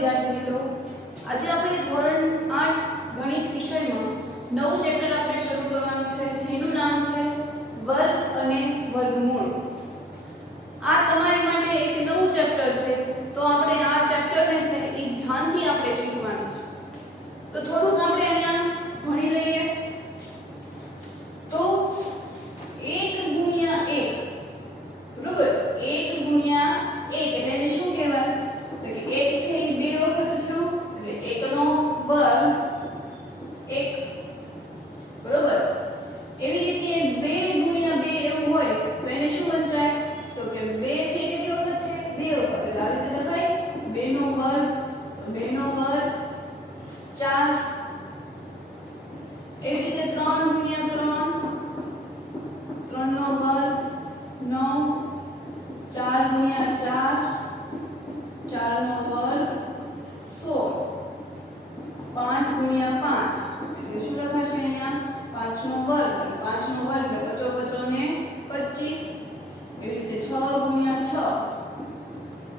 विद्यार्थी मित्रों, आज આપણે ધોરણ 8 ગણિત વિષયમાં નવું ચેપ્ટર આપણે શરૂ કરવાનું છે જેનું નામ છે વર્ગ અને વર્ગમૂળ। આ તમારી માટે એક નવું ચેપ્ટર છે તો આપણે આ ચેપ્ટરને છે એ ધ્યાનથી આપણે શીખવાનું છે। તો થોડુંક આપણે અહીંયા ભણી લઈએ। તો 1 ગુણ્યા 1 બરોબર 1 ગુણ્યા 1 એટલે એને શું કહેવાય? તો કે 1 છે એ બે વખત થયું એટલે 1 નો વર્ગ 1 બરોબર। એવી રીતે 2 ગુણ્યા 2 એવું હોય તો એને શું વંચાય? તો કે 2 છે એ કેટલી વખત છે? 2 વખત એટલે આ રીતે લખાય 2 નો વર્ગ તો 2 નો વર્ગ 4। એવી રીતે 3 ગુણ્યા 3 3 નો વર્ગ 9 4 ગુણ્યા 4 4 નો વર્ગ 16 5 ગુણ્યા 5 એટલે શું લખાશે અહીંયા? 5 નો વર્ગ 5 નો વર્ગ એટલે 55 ને 25। એવી રીતે 6 ગુણ્યા 6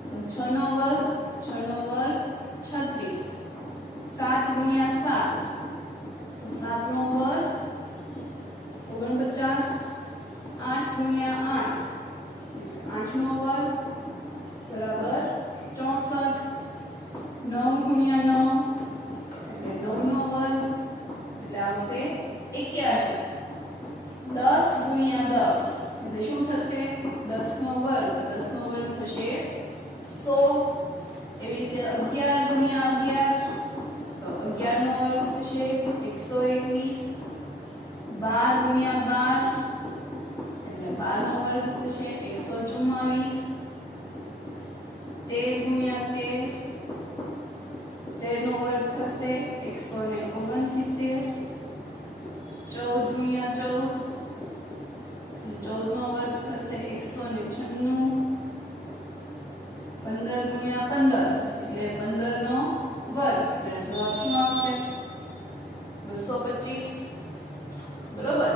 તો 6 નો વર્ગ 36। 7 ગુણ્યા 7 તો 7 નો વર્ગ 49। 8 ગુણ્યા 8 8 નો વર્ગ બરાબર 64। 9 ગુણ્યા 9 એટલે 9 નો વર્ગ એટલે આવશે 81। 10 ગુણ્યા 10 એટલે શું થશે? 10 નો વર્ગ 10 નો વર્ગ થશે 100। એવી રીતે 11 ગુણ્યા 11 તો 11 નો વર્ગ થશે 121। 12 ગુણ્યા 12 એટલે 12 નો વર્ગ થશે 144। 13 ગુણ્યા 13 નો વર્ગ થશે 169। 14 ગુણ્યા 14 નો વર્ગ થશે 196। 15 ગુણ્યા 15 એટલે 15 નો વર્ગ એટલે જવાબ શું આવશે? 225 બરોબર।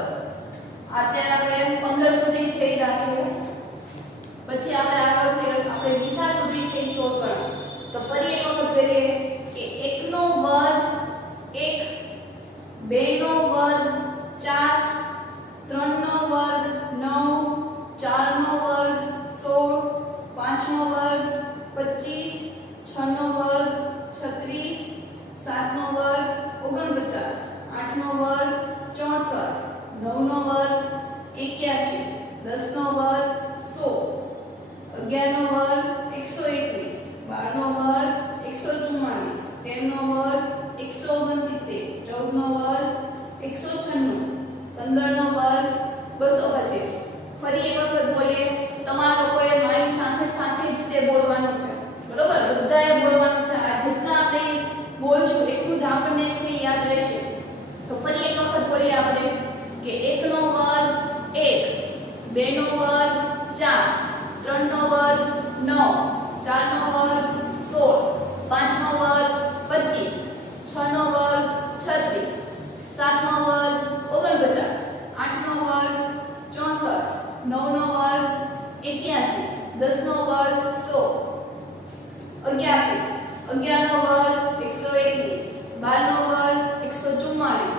અત્યારે આપણે 15 સુધી છે એ રાખીએ, પછી આપણે આગળ છે આપણે 20 સુધી છે એ શોધ કરવાનો। તો ફરી એક વખત કરીએ કે 1 નો વર્ગ 1 2 નો વર્ગ 4 3 નો વર્ગ 9 4 નો વર્ગ 16 5 નો વર્ગ 25 6 નો વર્ગ 36 7 નો વર્ગ 49 8 નો વર્ગ 64 9 નો વર્ગ 81 10 નો વર્ગ 100 11 નો વર્ગ 121 12 નો વર્ગ 144 13 નો વર્ગ 169 14 નો વર્ગ 196 15 નો વર્ગ 225। ફરી એક વખત બોલીએ, તમારા લોકોએ મારી સાથે સાથે જ તે બોલવાનું છે બરોબર? બધાએ બોલવાનું છે। આ જેટલા આપણે બોલશું એટલું જ આપણને છે યાદ રહેશે। તો ફરી એક વખત બોલીએ આપણે કે 1 નો વર્ગ 1 2 નો વર્ગ 4 3 નો વર્ગ 9 4 નો વર્ગ 16 5 નો વર્ગ 25 6 નો વર્ગ 36 7 નો વર્ગ 49 8 નો વર્ગ 64 9 નો વર્ગ 81 10 નો વર્ગ 100 11 નો વર્ગ 121 12 નો વર્ગ 144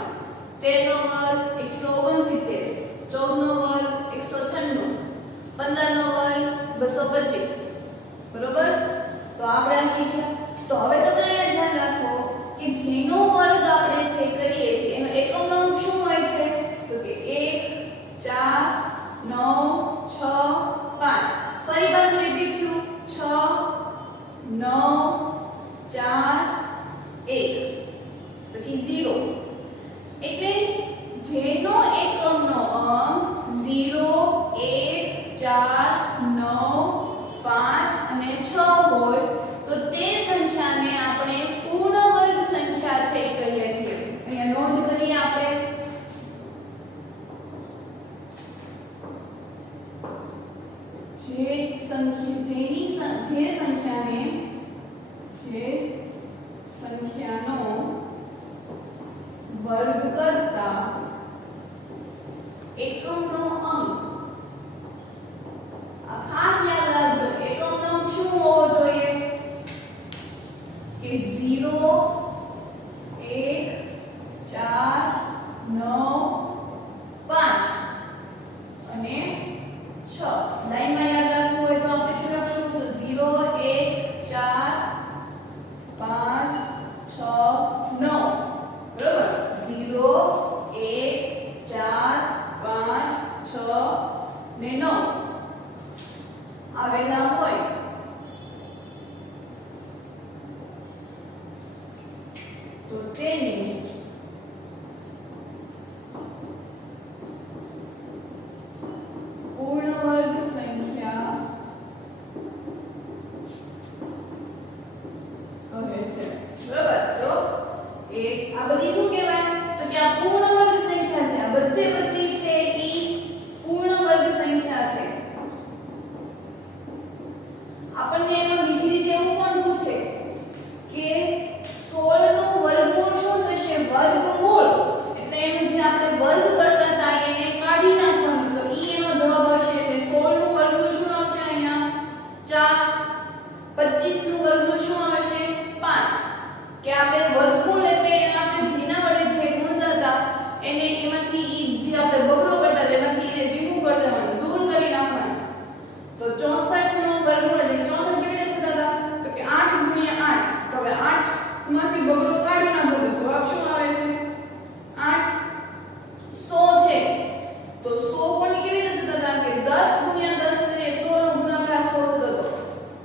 13 નો વર્ગ 169 14 નો વર્ગ 196 15 નો વર્ગ 225 બરોબર। તો આપણે આ શીખ્યા। તો હવે તમે અહીંયા ધ્યાન રાખો કે જેનો વર્ગ આપણે છે કરીએ છીએ એનો એકમ અંક શું હોય છે? તો કે 1 4 9 6 5 ફરી પાછું રિપીટ થયું 6 9 4 1 પછી 0 એટલે જેનો એકમનો અંક 0 1 4 9 5 અને 6 હોય તો તે સંખ્યાને આપણે પૂર્ણ વર્ગ સંખ્યા છે કહીએ છીએ। અહીંયા નોંધ કરીએ આપણે જે સંખ્યાનો વર્ગ કરતા એકમનો અંક કે 0 1 4 9 5 અને 6 લાઈનમાં યાદ રાખવું હોય તો આપણે શું લખશું તો 0 1 4 5 6 9 બરાબર 0 1 4 5 6 ને 9 આવેલા હોય તો તેને પૂર્ણ વર્ગ સંખ્યા કહે છે બરાબર તો એક આ બધી શું કહેવાય તો કે આ પૂર્ણ વર્ગ સંખ્યા છે આ બધી છે ઈ પૂર્ણ વર્ગ સંખ્યા છે આપણને એમાં બીજી રીતે એવું પણ પૂછે કે 16 નું વર્ગમૂળ શું થશે વર્ગમૂળ એટલે એનું જે આપણે વર્ગ કરતા હતા એને કાઢી નાખવાનું તો ઈ એનો જવાબ આવશે એટલે 16 નું વર્ગમૂળ શું આવશે અહીંયા 4 25 નું વર્ગમૂળ શું આવશે 5 કે આપણે વર્ગમૂળ એટલે એને આપણે જેના વડે જે ગુણતા હતા એને એમાંથી ઈ જે આપણે બગડો કરતા હતા એમાંથી એને રિમૂવ કરી દેવાનું દૂર કરી નાખવાનું તો 64 નો વર્ગમૂળ એટલે 64 કેવી રીતે થતા હતા તો કે 8 ગુણ્યા 8 તો હવે 8 માંથી બગડો કાઢી નાખો તો જવાબ શું આવે છે 8 100 છે તો 100 કોની કેવી રીતે થતા હતા કે 10 ગુણ્યા 10 કરીએ તો ગુણાકાર 100 થતો હતો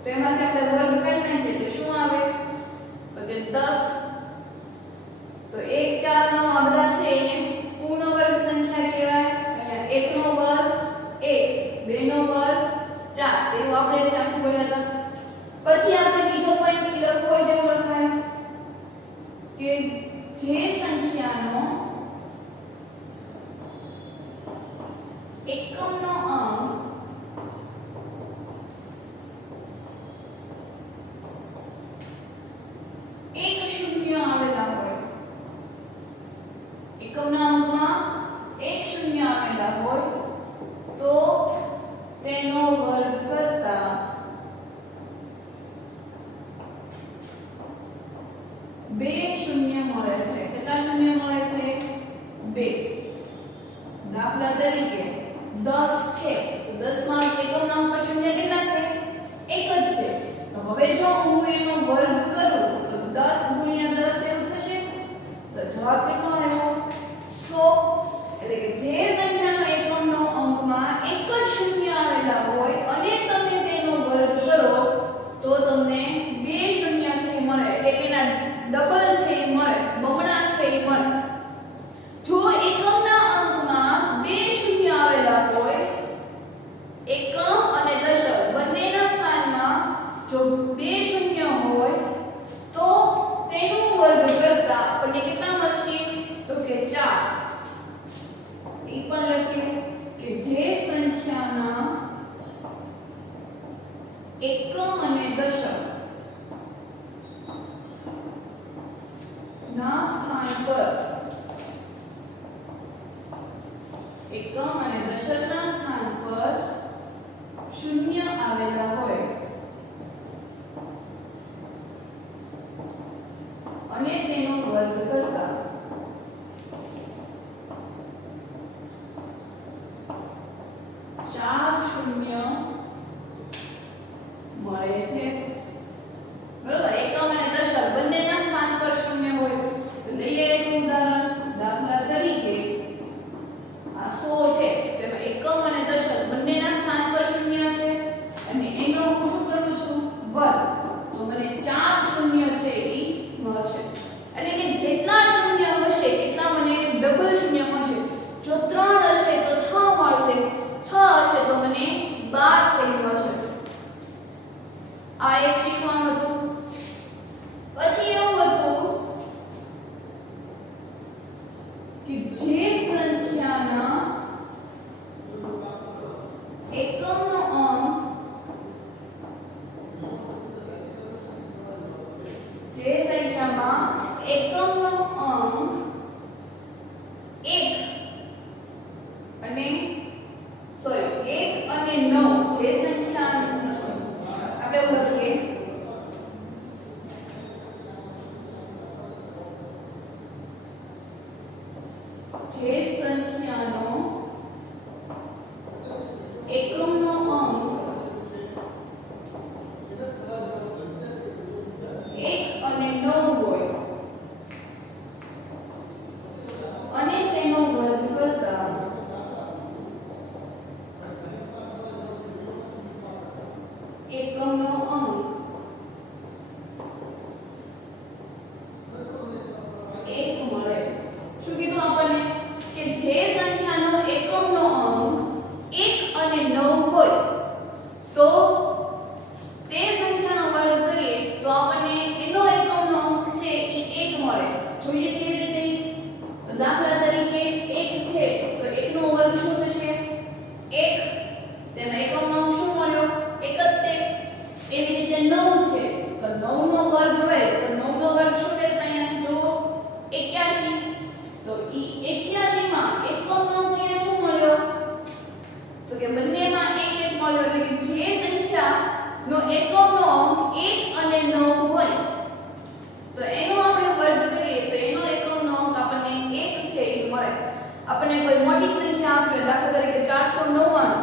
તો એમાંથી આપણે વર્ગ કાઢી નાખીએ એટલે શું આવે તો કે 10 તો 1 4 9 આ બધા છે એને પૂર્ણ વર્ગ સંખ્યા કહેવાય અહીંયા 1 નો વર્ગ 1 2 નો વર્ગ 4 એવું આપણે જે આખું બોલ્યા હતા પછી આપણે બીજો પોઈન્ટ લખવો હોય જેવું લખાય કે જે સંખ્યાનો એકમનો અંક એક શૂન્ય આવેલા હોય એકમના અંકમાં એક શૂન્ય આવેલા હોય તો તેનો વર્ગ કરતા બે શૂન્ય મળે છે કેટલા શૂન્ય મળે છે 2 દાખલા તરીકે 10 છે તો 10 માં એકમના અંક પર શૂન્ય કેટલા છે એક જ છે તો હવે જો હું એનો વર્ગ કરું તો 10 ગુણ્યા 10 એવું થશે તો જવાબ કેટલો આવ્યો 100 એટલે કે જે સંખ્યાનો એકમનો અંકમાં એક જ શૂન્ય આવેલા હોય અને તમે તેનો વર્ગ કરો તો તમને બે શૂન્ય છે મળે એટલે કે એના ડબલ છે એ મળે બમણા છે એ મળે જો એકમના અંકમાં બે શૂન્ય આવેલા હોય એકમ અને દશક બંનેના સ્થાનમાં જો બે શૂન્ય હોય તો તેનો વર્ગ કરતા આપણને કેટલા મળશે તો કે 4 એ પણ લખીએ કે જે સંખ્યાના એકમ અને દશક ના સ્થાન પર એકમ અને દશકના સ્થાન પર શૂન્ય આવેલા હોય અને તેનો વર્ગ કરતા 4 શૂન્ય મળે છે બરાબર એકમ અને દશક બંનેના સ્થાન પર શૂન્ય હોય તો લઈએ એક ઉદાહરણ દાખલા તરીકે આ 100 છે તેમાં એકમ અને દશક બંનેના સ્થાન પર શૂન્ય છે અને એનો હું શું કરું છું વર્ગ તો મને 4 શૂન્ય છે એ મળશે એટલે કે જેટલા શૂન્ય હશે એટલા મને ડબલ શૂન્ય મળશે જો 3 હશે તો 6 મળશે 6 હશે તો મને 12 છે મળશે આ એક શીખવાનું હતું પછી એવું હતું કે જે સંખ્યાના એકમનો અંક જે સંખ્યામાં એકમનો અંક 1 અને 9 જે સંખ્યા આપણે લખીએ જે સંખ્યાનો એકમનો અંક 1 અને 9 હોય અને તેનો વર્ગ કરતા એકમનો અંક 1 મળે. શું કીધું આપણને કે જે સંખ્યાનો એકમનો અંક 1 અને 9 હોય તો તે સંખ્યાનો વર્ગ કરીએ તો આપણને એનો એકમનો અંક છે એ 1 મળે. જોઈએ કેવી રીતે? તો દાખલા તરીકે 1 છે તો 1 નો વર્ગ શું થશે? 1. તેનો એકમનો અંક શું મળ્યો? 71. એવી રીતે 9 છે તો 9 નો વર્ગ હોય તો 9 નો વર્ગ શું થાય? અહીંયા જો 81. તો ઈ 81 માં એકમનો અંક અહીંયા શું મળ્યો? તો કે બંનેમાં 1 મળ્યો. એટલે કે જે સંખ્યાનો એકમનો અંક 1 અને 9 હોય તો એનો આપણે વર્ગ કરીએ તો એનો એકમનો અંક આપણને 1 છે એ મળે. આપણને કોઈ મોટી સંખ્યા આપી હોય, દાખલા તરીકે 499,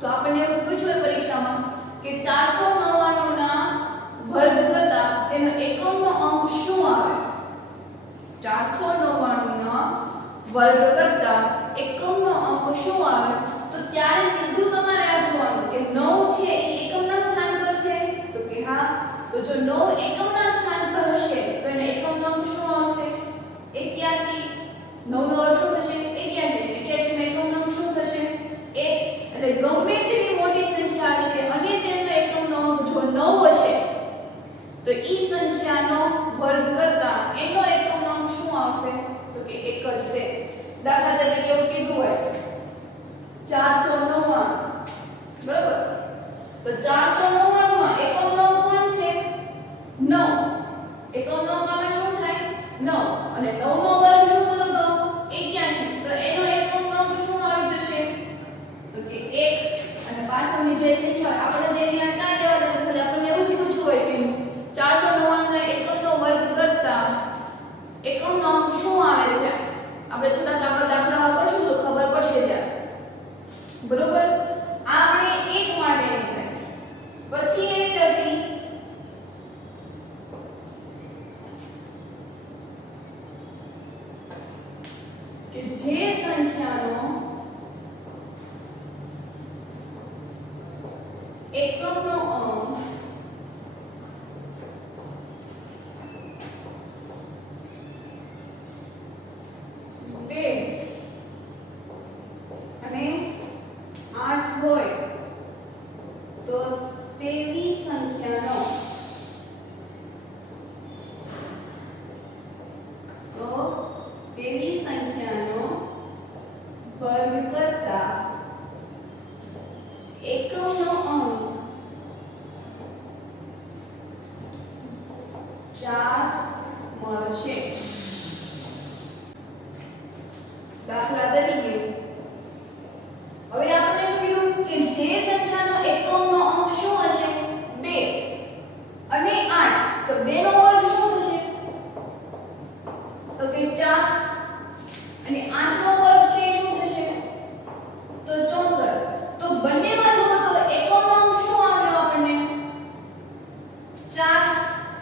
તો આપણને એવું પૂછ્યું પરીક્ષામાં કે 499 ના વર્ગ કરતા તેનો એકમનો અંક શું આવે? 499 ના વર્ગ કરતા એકમનો અંક શું આવે? તો ત્યારે સીધું તમારે આ જોવાનું કે 9 છે એ એકમના સ્થાન પર છે તો કે હા. તો જો 9 એકમના સ્થાન પર હશે તો એનો એકમનો અંક શું આવશે? 81. 9 નો વર્ગ શું થશે? 81. 81 માં એકમનો અંક શું થશે? 1. એટલે ગમે તેવી મોટી સંખ્યા છે અને તેનો એકમનો અંક જો 9 હશે તો ઈ સંખ્યાનો વર્ગ કરતા એનો એકમનો અંક શું આવશે? તો કે 1 જ છે. દાખલા તરીકે એવું કીધું હોય 499, બરાબર? તો 499 માં એકમનો અંક કોણ છે? 9. એકમનો અંક આપણે શું થાય? 9. અને 9 નો વર્ગ શું થતો હતો? 81. તો એનો એકમનો અંક શું આવી જશે? તો કે 1. અને પાછળની જે સંખ્યા આપણે તેની આ કાઈ દેવા દે ખાલી આપણને એવું જ પૂછવું હોય કે 499 ના એકમનો વર્ગ કરતા એકમનો અંક શું આવે છે? આપણે થોડાક આગળ દાખલામાં કરશું તો ખબર પડશે ત્યારે. બરોબર? આપણે 1 માટે થાય. પછી એવી હતી કે જે સંખ્યાનો એકમનો અંક 2 અને 8 હોય તો તેવી સંખ્યાનો વર્ગ કરતા એકમનો અંક 4 મળશે. દાખલા તરીકે હવે આપણે શું કીધું કે જે સંખ્યાનો એકમનો અંક શું હશે? 2 અને 8 તો 2 નો વર્ગ શું થશે? તો કે 4 અને 8 નો વર્ગ છે શું થશે? તો 64. તો બંનેમાં જો તો એકમનો અંક શું આવ્યો આપણને? 4.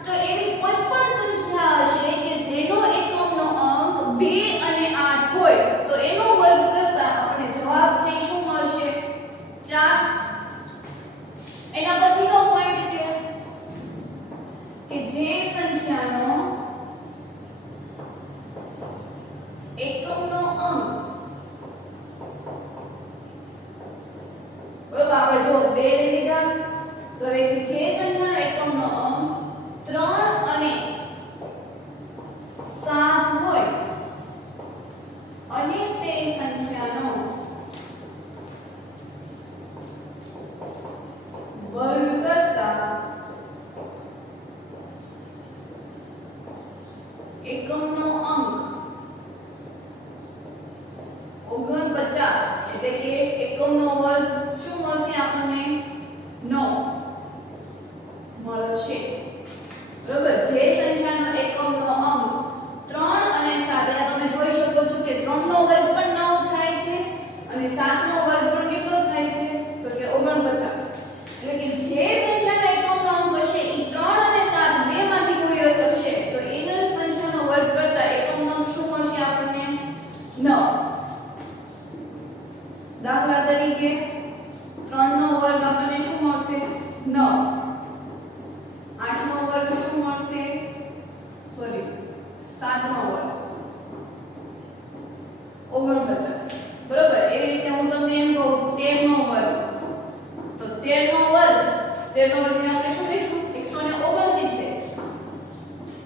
તો એવી કોઈ પણ સંખ્યા હશે કે જેનો એકમનો અંક 2 અને 8 હોય તો એનો વર્ગ કરતા આપણે જવાબ છે શું મળશે? 4. એના પછીનો પોઈન્ટ છે કે જે સંખ્યાનો એકમનો અંક બરોબર આપણે જો 2 લઈ લીધા તો હવે જે સંખ્યાનો એકમનો અંક 3 અને 7 હોય અને તે સંખ્યાનો વર્ગ કરતા એકમનો અંક 49 એટલે કે એકમનો વર્ગ શું મળશે આપણને? 9 મળશે. બરોબર? જે સંખ્યાનો એકમનો અંક 3 અને 7 તમે જોઈ શકો છો કે 3 નો વર્ગ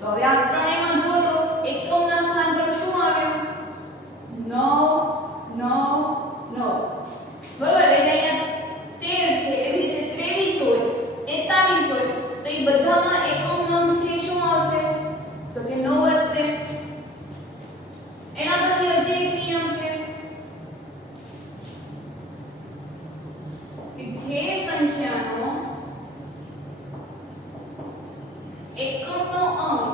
તો હવે આ ત્રણેયમાં જુઓ તો એકમના સ્થાન પર શું આવ્યું? 9 9 9. બરોબર, એટલે અહીંયા 13 છે, એવી રીતે 23 હોય, 43 હોય, તો એ બધામાં એકમ અંક છે શું આવશે? તો કે 9 જ તે. એના પછી હજી એક નિયમ છે કે જે સંખ્યાનો એકમનો અંક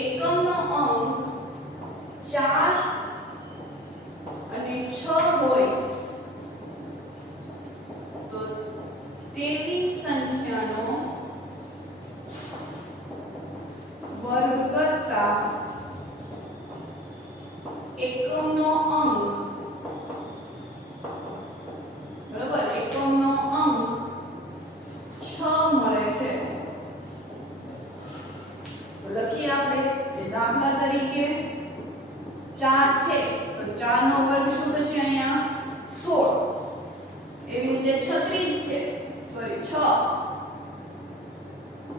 એકમનો અંક 4 અને 6 હોય તો તેવી સંખ્યાનો વર્ગ કરતા એકમનો અંક, બરાબર, એકમનો અંક 6 મળે છે. તો લખીએ આપણે કે દાખલા તરીકે 4 છે તો 4 નો વર્ગ શું થશે? અહીંયા 16. એવી રીતે 36 છે, સોરી 6,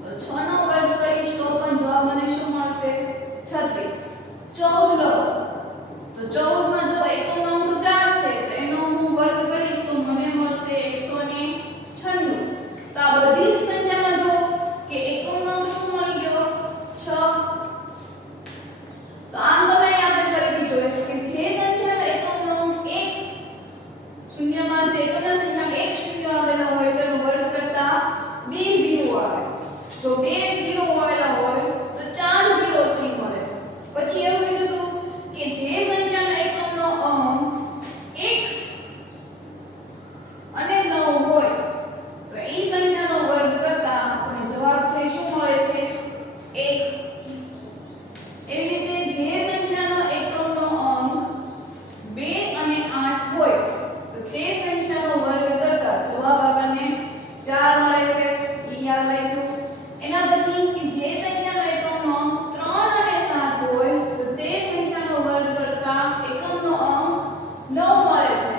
તો 6 નો વર્ગ કરીશ તો પણ જવાબ મને શું મળશે? 36. 14 લો તો 14 માં જો એકમનો અંક 4 છે તો એનો હું વર્ગ કરીશ તો મને મળશે 196. તો આ બધી જ સંખ્યામાં જો કે એકમનો અંક શું મળી ગયો? 6. તો આમ તમે આપણે ફરીથી જોઈએ કે જે સંખ્યાનો એકમનો અંક 1 શૂન્યમાં જે એકમના સંખ્યામાં 1 શૂન્ય આવેલા હોય તો એનો વર્ગ કરતા 2 0 આવે. જો 2 0 આવેલા હોય તો 4 0 છે મળે. પછી એવું કીધું કે જે સંખ્યાનો એકમનો અંક 1 અને 9 હોય તો એ સંખ્યાનો વર્ગ કરતા આપણને જવાબ છે શું મળે છે? 1. એવી રીતે જે સંખ્યાનો એકમનો અંક 2 અને 8 હોય તો તે સંખ્યાનો વર્ગ કરતા જવાબ આપણને 4 મળે છે. એ યાદ રાખજો. એના પછી કે જે સંખ્યાનો એકમનો અંક 3 અને 7 હોય તો તે સંખ્યાનો વર્ગ કરતા એકમનો અંક 9 મળે છે.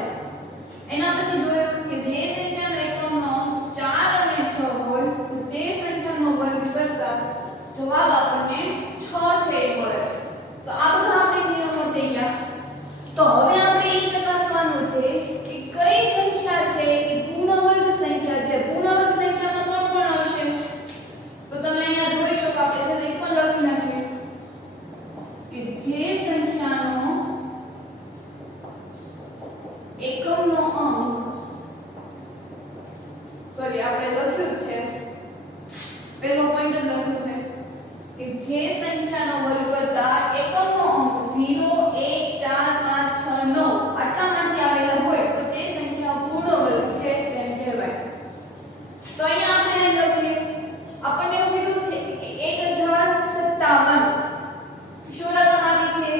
એના પછી જોયું કે જે સંખ્યાનો એકમનો અંક 4 અને 6 હોય તો તે સંખ્યાનો વર્ગ કરતા જવાબ આપણને 6 છે એ મળે છે. તો આ બધા આપણે નિયમો થઈ ગયા. તો હવે આપણે એ ચકાસવાનું છે કે કઈ સંખ્યા છે એ પૂર્ણ વર્ગ સંખ્યા છે. પૂર્ણ વર્ગ સંખ્યામાં કોણ કોણ આવશે? તો તમે અહીંયા જોઈ શકો, આપણે જલ્દી પણ લખી નાખીએ કે જે સંખ્યાનો એકમનો અંક, સોરી આપણે લખ્યું છે, પહેલો પોઈન્ટ જ લખ્યું છે કે જે સંખ્યાનો વર્ગ કરતા એકમનો અંક 0 1 4 5 6 9 આટલામાંથી આવેલા હોય તો તે સંખ્યા પૂર્ણ વર્ગ છે તેમ કહેવાય. તો અહીંયા આપણે લખીએ, આપણને એવું કીધું છે કે 1057 શું રકમ આપી છે?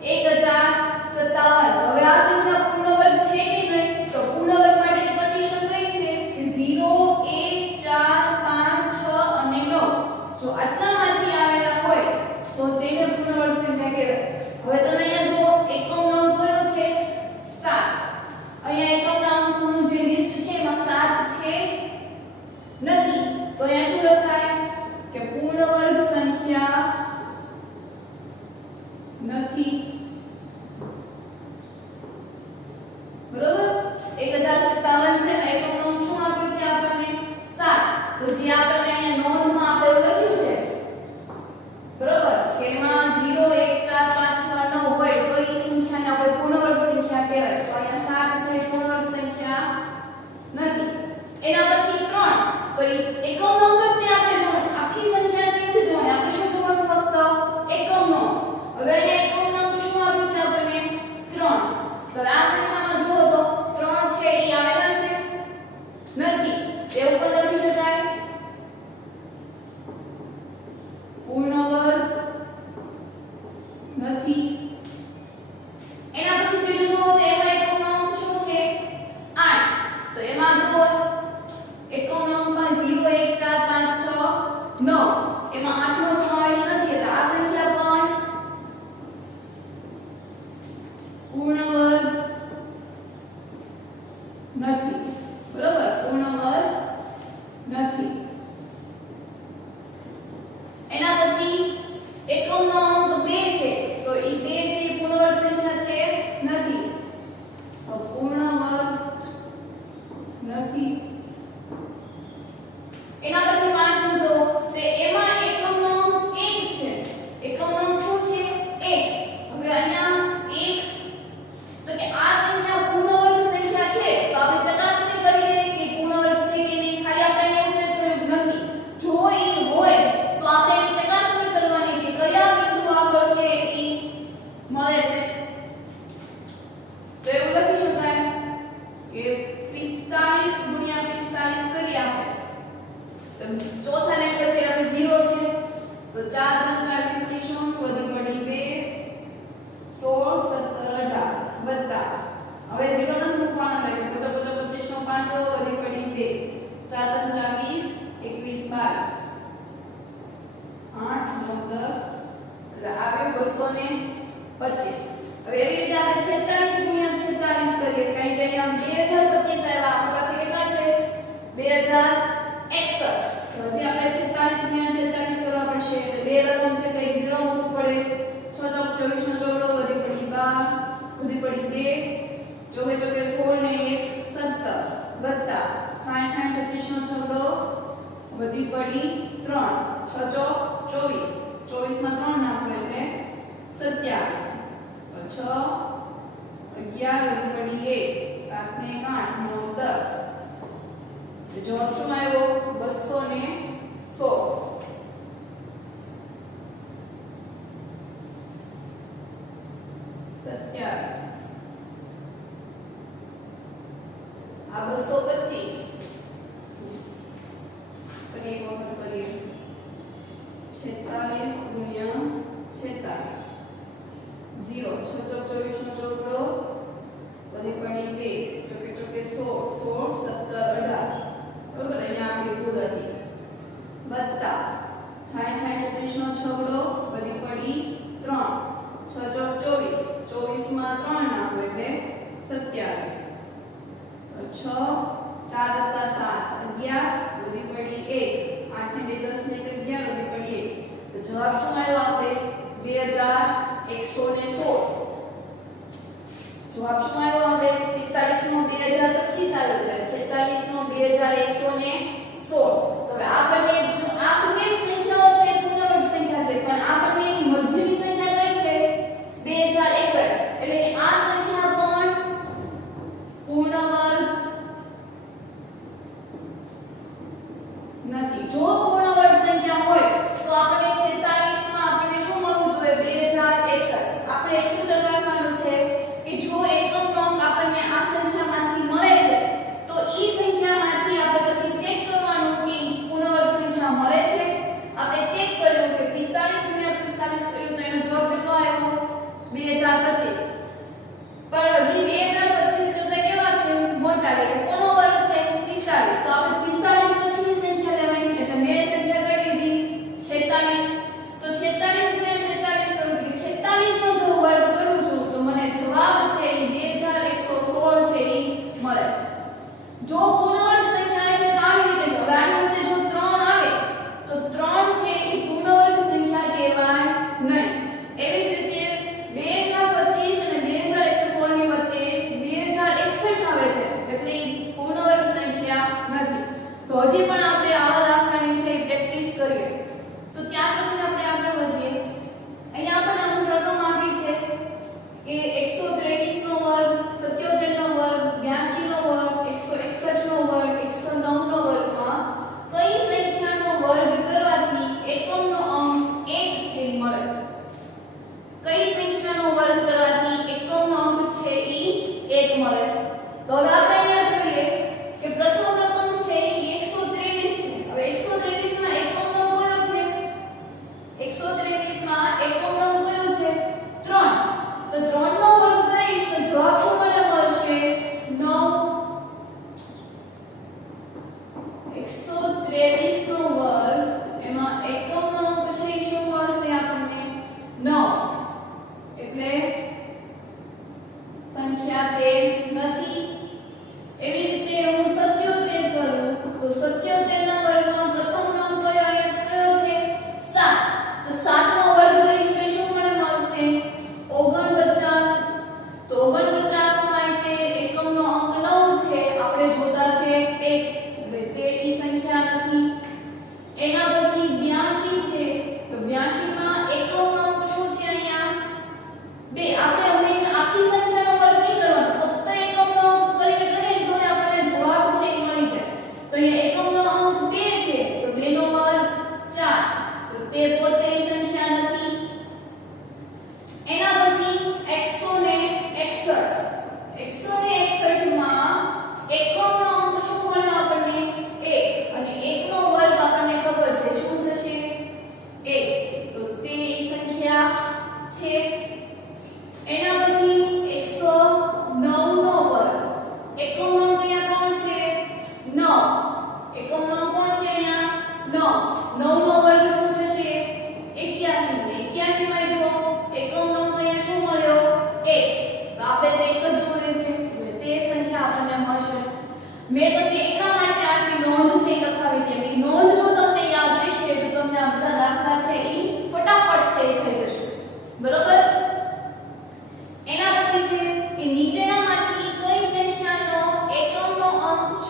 1057. હવે આ સંખ્યા પૂર્ણ વર્ગ છે કે નહીં? તો પૂર્ણ વર્ગ માટેની કન્ડિશન કઈ છે? કે 0 1 4 5 6 અને 9 જો આટલામાંથી આવેલા હોય તો તેને પૂર્ણ વર્ગ સંખ્યા કહેવાય. હવે તમે અહીંયા જો એકમનો અંક કયો છે? 7. અહીંયા એકમના અંકનું જે લિસ્ટ છે એમાં 7 છે નથી. તો અહીંયા શું લખાય કે પૂર્ણ વર્ગ સંખ્યા નથી. બરોબર, 1057 છે ને એકમનો અંક શું આપ્યું છે આપણને? 7. તો જે આપણને અહીંયા નોંધમાં આપણે લખ્યું છે, બરોબર, કે એમાં 0 1 4 5 6 9 હોય તો એ સંખ્યાને આપણે પૂર્ણ વર્ગ સંખ્યા કહેવાય. તો અહીંયા 7 છે પૂર્ણ વર્ગ સંખ્યા નથી. એના પછી 3 તો એકમનો અંક જ આપણે જોવાનું, આખી સંખ્યા છે એ જોવાની. આપણે શું જોવાનું? ફક્ત એકમનો. હવે અહીંયા એકમનો અંક શું આપ્યું છે આપણને? 3. તો આ સંખ્યામાં જુઓ તો 3 છે એ આવેલા છે નથી. એવું પણ લખી શકાય પૂર્ણ વર્ગ નથી. એના પછી ત્રીજું જુઓ તો એમાં એકમનો અંક શું છે? 8. તો એમાં જુઓ એકમનો અંકમાં 0 1 એના પછી પાંચમું જો તે એમાં એકમનો અંક 1 છે. એકમનો અંક શું છે? 1. હવે અહીંયા 1 તો કે આ સંખ્યા પૂર્ણવર્ગ સંખ્યા છે તો આપણે ચકાસણી કરી દઈએ કે પૂર્ણવર્ગ છે કે નહીં. ખાલી આપણે એવું ચેક કર્યું નથી. જો એ હોય તો આપણે એની ચકાસણી કરવાની કે કયા બિંદુ આગળ છે એ મળે છે. તો એવું લખી શકાય કે 45 ગુણ્યા 45 કરી આપણે તો ચોથા ને પછી આપણે 0 છે તો 4 × 20 ની શું વધી પડી 2 16 17 18 વત્તા હવે 0 નથી મૂકવાનો એટલે 50 25 નો 5 વધી પડી 2 4 × 20 21 22 8 9 10 એટલે આવે 225. હવે એવી રીતે આપણે 46 ગુણ્યા 46 કરીએ કારણ કે અહીંયા 2025 આવ્યા આપણી પાસે કેટલા છે 2061. હજી આપણે 46 ગુણ્યા 46 કરવા પડશે એટલે બે રકમ છે કઈ 0 મૂકવું પડે. 6 નો 24 નો ચોગડો વધી પડી 12 વધી પડી 2 જોકે 16 ને 1 17 વત્તા 60 36 નો ચોગડો વધી પડી 3 6 ચોક 24 24 માં 3 નાખો એટલે 27 6 11 વધી પડી 1 7 ને 8 9 10 તો જવાબ શું આવ્યો 216. આ 225 ફરી એક વખત કરીએ 46 ગુણ્યા 46 0 6 ચોક 24 નો ચોગડો વધી પડી 2 ચોકે 16 17 18 બરોબર અહીંયા આપણી ભૂલ હતી વત્તા 60 36 નો છગડો વધી પડી 3 6 ચોક 24 24 માં 3 નાખો એટલે 27 6 4 વત્તા 7 11 વધી પડી 1 8 ને 2 10 ને 11 વધી પડી 1 તો જવાબ શું આવ્યો આપણે 2116. જવાબ શું આવ્યો આપણે 45 નો 2025 આવ્યો છે 46 નો 2116. તો હવે આ બંને સંખ્યાઓ છે પૂર્ણવર્ગ સંખ્યા છે પણ આ બંનેની મધ્યની સંખ્યા કઈ છે 2061 એટલે આ સંખ્યા પણ પૂર્ણવર્ગ નથી. જો પૂર્ણવર્ગ સંખ્યા હોય તો આપણે 46 માં આપણને શું મળવું જોઈએ 2061. આપણે એટલું ચકાસવાનું છે કે જો એકમનો અંક આપણને આ સંખ્યામાંથી મળે છે તો ઈ સંખ્યામાંથી આપણે પછી ચેક કરવાનું કે પૂર્ણવર્ગ સંખ્યા મળે છે. આપણે ચેક કર્યું કે 45 ગુણ્યા 45 કર્યું તો એનો જવાબ કેટલો આવ્યો 2025. પણ હજી 2025 કરતા કેવા છે મોટા એટલે કોનો વર્ગ છે 45 તો આપણે 45 પછીની સંખ્યા લેવાની એટલે મેં સંખ્યા કઈ લીધી 46 તો 46 ગુણ્યા 46 કરું કે 46 નો જો વર્ગ કરું છું તો મને જવાબ છે 2116 છે એ મળે છે. જો પૂર્ણવર્ગ સંખ્યા છે તો આવી રીતે જો આની વચ્ચે જો 3 આવે તો 3 છે એ પૂર્ણવર્ગ સંખ્યા કહેવાય નહીં. એવી જ રીતે 2025 અને 2116 ની વચ્ચે 2061 આવે છે એટલે એ પૂર્ણવર્ગ સંખ્યા નથી. તો હજી પણ આપણે આવા દાખલાની છે પ્રેક્ટિસ કરીએ. તો ત્યાર પછી આપણે આગળ વધીએ. અહીંયા આપણને અમુક રકમ આપી છે કે 123 નો વર્ગ 77 નો વર્ગ 82 નો વર્ગ 161 નો વર્ગ 109 નો વર્ગમાં કઈ સંખ્યાનો વર્ગ કરવાથી એકમનો અંક 1 છે મળે. કઈ સંખ્યાનો વર્ગ કરવાથી એકમનો અંક છે ઈ 1 મળે. તો હવે આપણે અહીંયા જોઈએ કે પ્રથમ રકમ છે ઈ 123 છે. હવે 123 માં એકમનો કયો છે 123 માં એકમનો કયો છે 3. તો 3 નો વર્ગ કરીશ તો જવાબ શું મને મળશે 9. 123 નો વર્ગ એમાં એકમનો અંક છે શું મળશે આપણને 9 એટલે સંખ્યા તે નથી. એવી રીતે હું 77 કરું તો 77 ના વર્ગમાં પ્રથમનો અંક કયો છે 7. તો 7 નો વર્ગ કરીશ તો શું મને મળશે 49. તો 49 માં તે એકમનો અંક 9 છે આપણે જોતા છે 1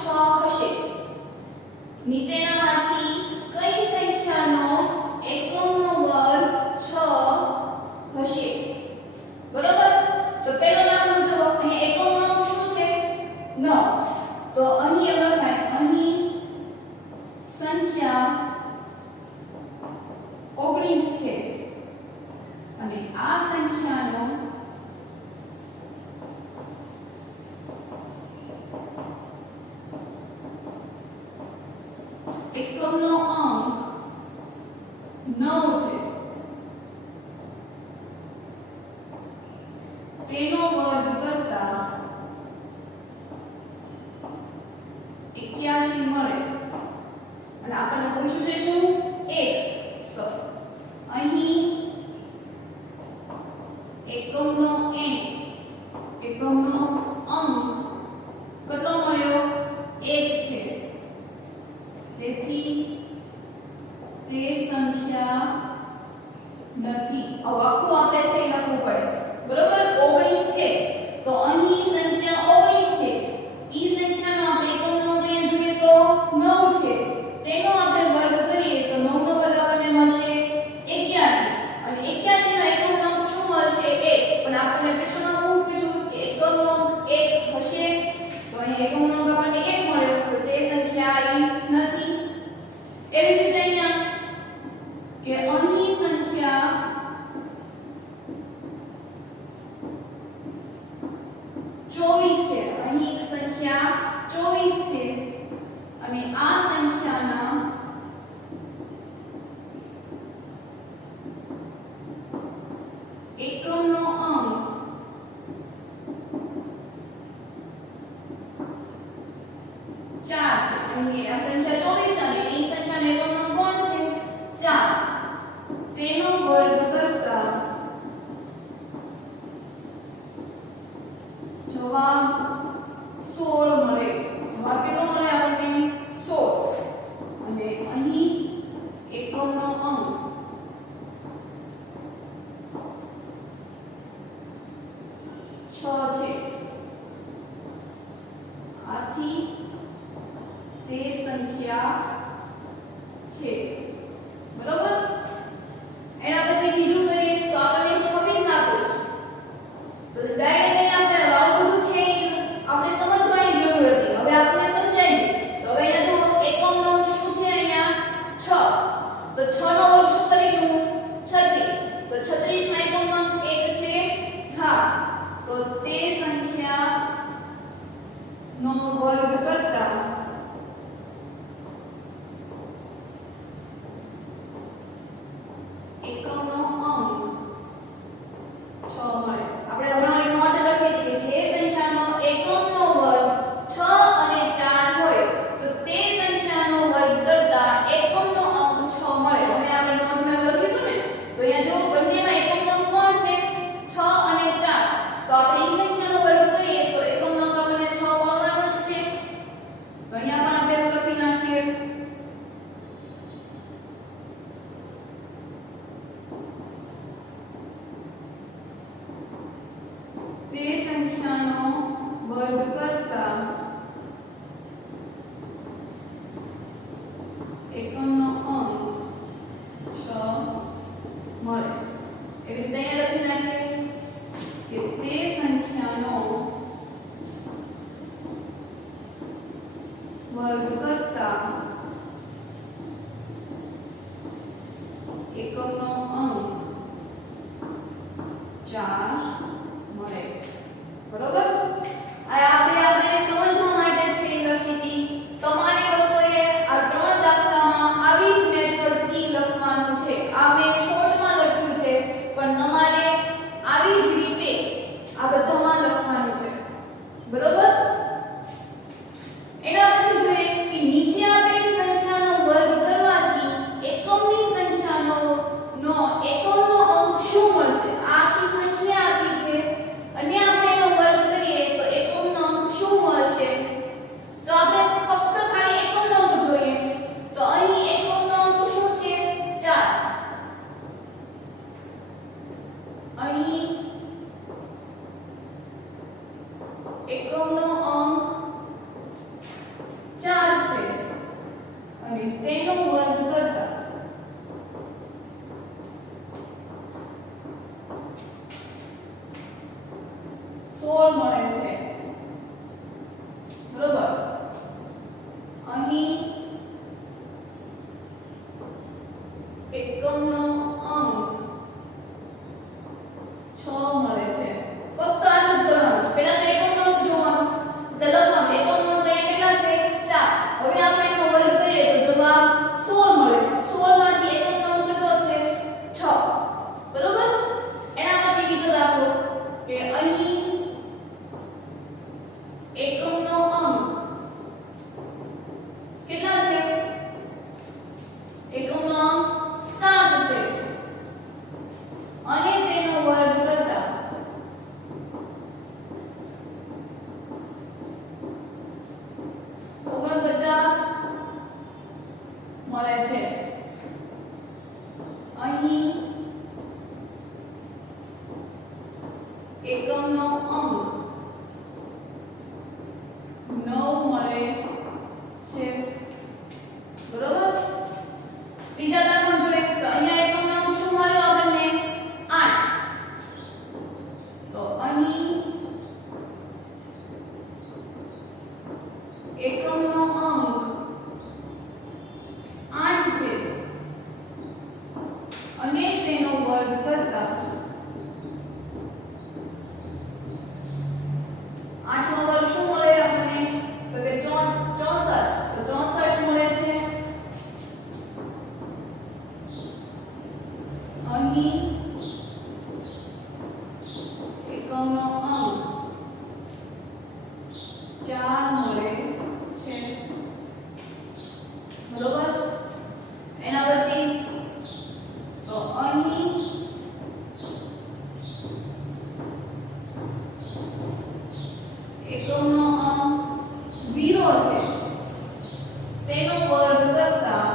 6 હશે. નીચેનામાંથી કઈ સંખ્યાનો એકમનો વર્ગ 6 હશે? બરોબર. તો પહેલો દાખલો જો અહીં એકમનો અંક શું છે? 9. તો અહીં લખાય અહીં સંખ્યા 19 છે અને આ સંખ્યાનો એકમનો અંક 9 છે. તેનો વર્ગ કરતા 81 મળે અને આપણને પૂછ્યું છે શું? 1. તો અહીં એકમનો અંક કેટલો મળ્યો? 1 છે. તેથી તે સંખ્યા નથી. હવે આખું આપણે છે લખવું પડે. બરોબર. 19 છે તો અહીં સંખ્યા 19 છે. ઈ સંખ્યાનો આપણે એકમનો અંક અહીંયા જોઈએ તો 9 છે. તેનો આપણે વર્ગ કરીએ તો 9 નો વર્ગ આપણને મળશે 81 અને 81 નો એકમનો અંક શું મળશે? 1. પણ આપણને પ્રશ્નમાં શું કીધું કે એકમનો અંક 1 હશે. તો અહીં એકમનો અંક આપણને 1 મળ્યો તો તે સંખ્યા અહીં નથી. એવી જ રીતે અહીંયા કે અહીં સંખ્યા 24 છે. અહીં એક સંખ્યા 24 છે અને આ સંખ્યાના એકમનો અંક 4 છે. અહીં આ સંખ્યા 24 અને એની સંખ્યાનો એકમનો અંક કોણ છે? 4. તેનો વર્ગ કરતા જવાબ 16 મળે. જવાબ કેટલો મળે આપણને? 16. અને અહીં એકમનો અંક 6 છે. આથી તે સંખ્યા છે. બરોબર. એના પછી બીજું કરીએ તો આપણને 26 આપ્યું છે. તો ડાયરેક્ટ આપણે આવું બધું છે આપણે સમજવાની જરૂર હતી. હવે આપણને સમજાઈ ગયું. તો હવે અહીંયા જો એકમનો અંક શું છે? અહીંયા 6. તો 6 નો વર્ગ શું કરીશું? 36. તો 36 માં એકમનો અંક 1 છે. હા. તો તે સંખ્યા નો વર્ગ કરતા એકમનો અંક 6 મળે. આપણે હમણાં એક નોટ લખી હતી કે જે સંખ્યાનો એકમનો વર્ગ 6 અને 4 હોય તો તે સંખ્યાનો વર્ગ કરતા એકમનો અંક 6 મળે. હવે આપણે નોટમાં લખ્યું ને તો અહીંયા જો બંનેમાં એકમનો અંક કોણ છે? 6 અને 4. તો આપણે ઈ સંખ્યાનો વર્ગ કરીએ તો એકમનો અંક આપણને 6 મળવાનો જ છે. તો અહીંયા પણ આપણે લખી નાખીએ. તે સંખ્યાનો વર્ગ કરતા એકમનો અંક 6 મળે. એવી રીતે અહીંયા લખી નાખીએ કે તે સંખ્યાનો વર્ગ કરતા એકમનો અંક 4 મળે. બરોબર. આ આપણે સમજવા માટે છે લખી હતી. તમારે લોકોએ આ 3 દાખલામાં આવી જ મેથડથી લખવાનું છે. આ મેં શોર્ટમાં લખ્યું છે પણ તમારે આવી જ રીતે આ બધામાં લખવાનું છે. બરોબર. એના પછી જોઈએ કે નીચે આપેલ એકમનો અંક 6 મળે છે. ફક્ત આટલું જ કરવાનું. પહેલા તો એકમનો અંક જોવાનો. તો લખવાનું એકમનો અંક અહીંયા કેટલા છે? 4. હવે આપણે એનો વર્ગ કરીએ તો જવાબ 16 મળે. 16 માંથી એકમનો અંક કેટલો છે? 6. બરોબર? એના પછી બીજો દાખલો કે અહીં એકમનો અંક કેટલા છે? એકમનો અંક 7 છે અને તેનો વર્ગ કરતા 49 મળે છે. અહીં એકમનો અંક 9 મળે છે. બરોબર? ત્રીજા દાખલા જોઈએ તો અહીંયા એકમનો અંક શું મળ્યો આપણને? 8. તો અહીં એકમનો અંક 8 છે અને તેનો વર્ગ કરતા 8 નો વર્ગ શું મળે આપણને? તો કે 64. તો 64 મળે છે. અહીં એકમનો અંક 4 મળે છે. બરોબર? એના પછી તો અહીં એકમનો અંક 0 છે. તેનો વર્ગ કરતા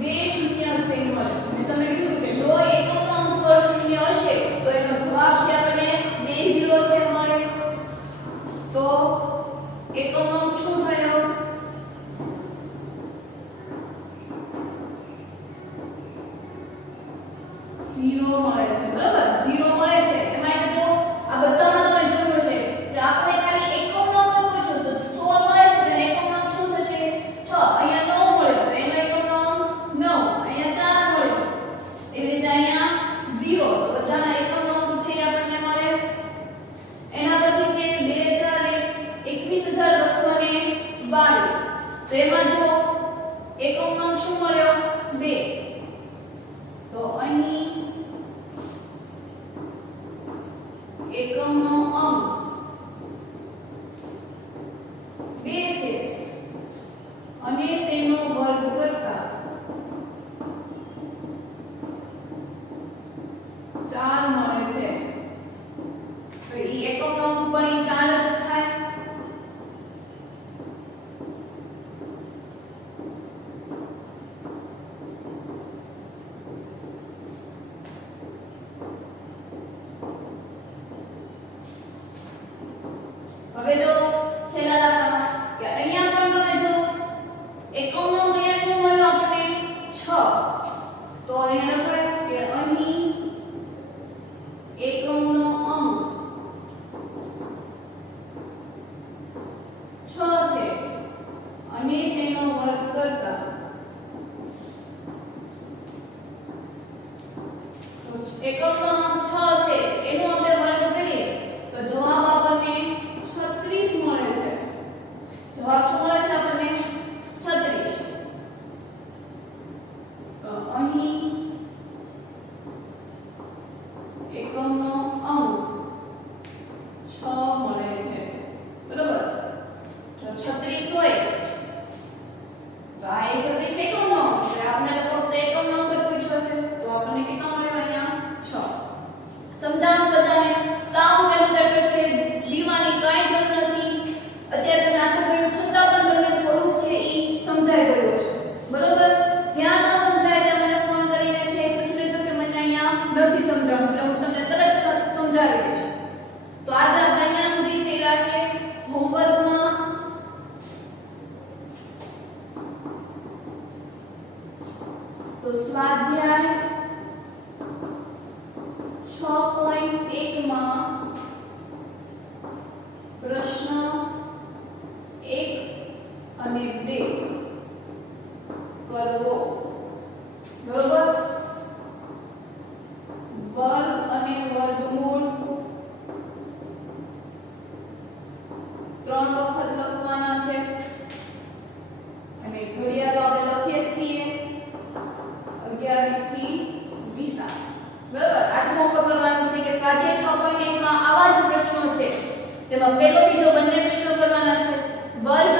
2 શૂન્ય છે મળે. મેં તમને કીધું કે જો એકમનો અંક પર શૂન્ય હશે તો એનો જવાબ છે આપણને 2 0 છે મળે. તો એકમનો અંક શું થયો? 0 મળે છે. બરાબર? 0 મળે છે. એમાં જો આ બધામાં તમે જોયું છે કે આપણે ખાલી એકમનો અંક પૂછ્યો તો 16 મળે છે અને એકમનો અંક શું થશે? 6. અહીંયા 9 મળ્યો તો એમાં એકમનો અંક 9. અહીંયા 4 મળ્યો. એવી રીતે અહીંયા 0. તો બધાના એકમનો અંક છે એ આપણને મળે. એના પછી છે 21,222. તો એમાં જો એકમનો અંક શું મળ્યો? 2. તો અહીં એકમનો અંક 2 છે અને તેનો વર્ગ કરતા 4 મળે છે. તો ઈ એકમનો અંક પણ ઈ 4 જ થાય. હવે જો છેલ્લા દાખલામાં કે અહીંયા પણ તમે જો એકમનો અંક અહીંયા શું મળ્યો આપણને? 6. તો અહીંયા લખાય કે અહીં એકમનો અંક 6 છે અને તેનો વર્ગ કરતા તો એકમનો અંક 6 છે એનો આપણે વર્ગ કરીએ તો જવાબ આપણને 36 મળે છે. જવાબ શું મળે છે આપણને? 36. તો અહીં એકમનો અંક 6 મળે છે. બરોબર? જો 36 હોય તો આ 36 એકમનો અંક છે. આપણે ફક્ત એકમનો અંક જ પૂછ્યો છે તો આપણને કેટલો મળ્યો? અહીંયા 6. સમજાણું બધાને? સાવ સહેલું ચેપ્ટર છે. બીવાની કાંઈ જરૂર નથી. અત્યારે તમે આટલું કર્યું છતાં પણ તમને થોડુંક છે ઈ સમજાઈ ગયું છે. બરોબર? જ્યાં ન સમજાય ત્યાં મને ફોન કરીને છે પૂછી લેજો કે મને અહીંયા નથી સમજાણું એટલે હું તમને તરત સમજાવી દઈશ. તો આજે આપણે અહીંયા સુધી છે રાખીએ. હોમવર્કમાં તો સ્વાધ્યાય 6.1 માં પ્રશ્ન 1 અને 2 3 વખત લખવાના છે અને ઘડિયા તો આપણે લખીએ જ છીએ 11 થી 20 બરાબર આટલું અંક કરવાનું છે કે સ્વાધ્યાય 6.1 માં આવા જ પ્રશ્નો છે તેમાં પહેલો બીજો બંને પ્રશ્નો કરવાના છે વર્ગ